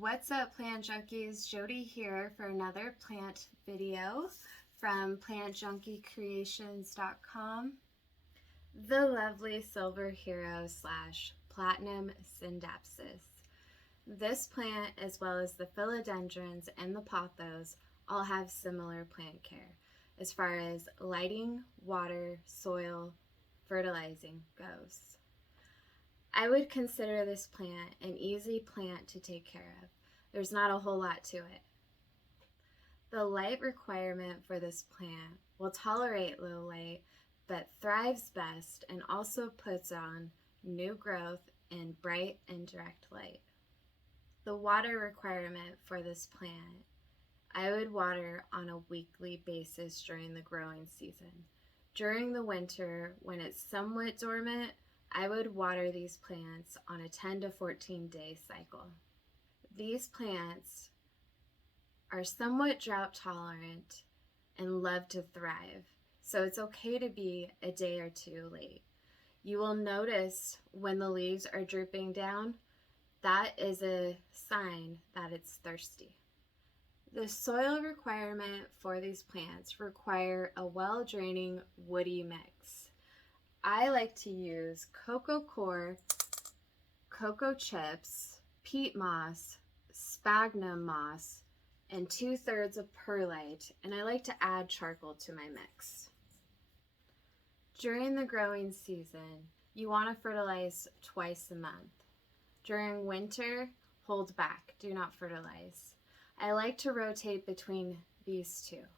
What's up, plant junkies? Jody here for another plant video from plantjunkiecreations.com. The lovely silver hero / platinum Scindapsus. This plant, as well as the philodendrons and the pothos, all have similar plant care as far as lighting, water, soil, fertilizing goes. I would consider this plant an easy plant to take care of. There's not a whole lot to it. The light requirement for this plant will tolerate low light, but thrives best and also puts on new growth in bright and direct light. The water requirement for this plant, I would water on a weekly basis during the growing season. During the winter, when it's somewhat dormant, I would water these plants on a 10 to 14 day cycle. These plants are somewhat drought tolerant and love to thrive, so it's okay to be a day or two late. You will notice when the leaves are drooping down, that is a sign that it's thirsty. The soil requirement for these plants require a well-draining woody mix. I like to use cocoa coir, cocoa chips, peat moss, sphagnum moss, and 2/3 of perlite, and I like to add charcoal to my mix. During the growing season, you want to fertilize twice a month. During winter, hold back, do not fertilize. I like to rotate between these two.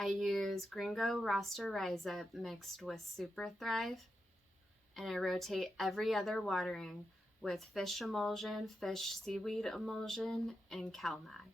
I use Gringo Roster Rise Up mixed with Super Thrive, and I rotate every other watering with fish emulsion, fish seaweed emulsion, and CalMag.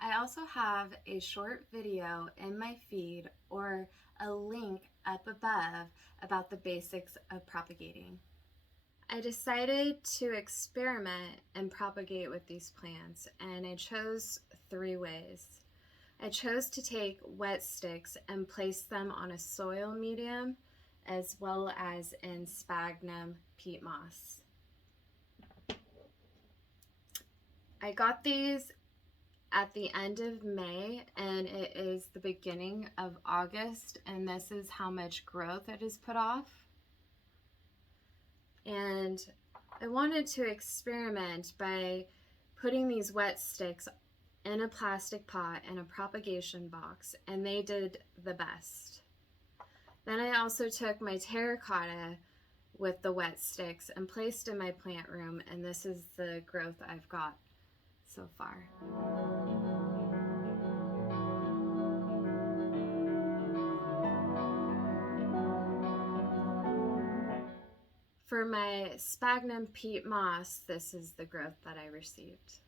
I also have a short video in my feed or a link up above about the basics of propagating. I decided to experiment and propagate with these plants, and I chose 3 ways. I chose to take wet sticks and place them on a soil medium as well as in sphagnum peat moss. I got these at the end of May, and it is the beginning of August, and this is how much growth it has put off. And I wanted to experiment by putting these wet sticks in a plastic pot in a propagation box, and they did the best. Then I also took my terracotta with the wet sticks and placed in my plant room, and this is the growth I've got so far. For my sphagnum peat moss, this is the growth that I received.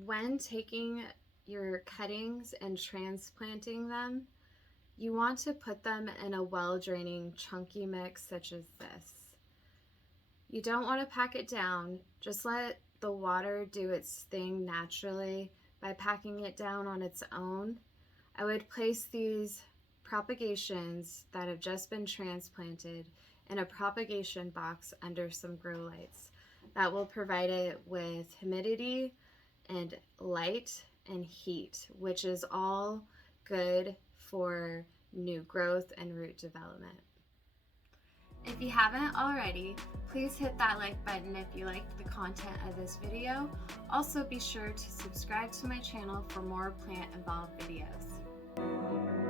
When taking your cuttings and transplanting them, you want to put them in a well-draining chunky mix such as this. You don't want to pack it down, just let the water do its thing naturally by packing it down on its own. I would place these propagations that have just been transplanted in a propagation box under some grow lights. That will provide it with humidity and light and heat, which is all good for new growth and root development. If you haven't already, please hit that like button if you liked the content of this video. Also be sure to subscribe to my channel for more plant involved videos.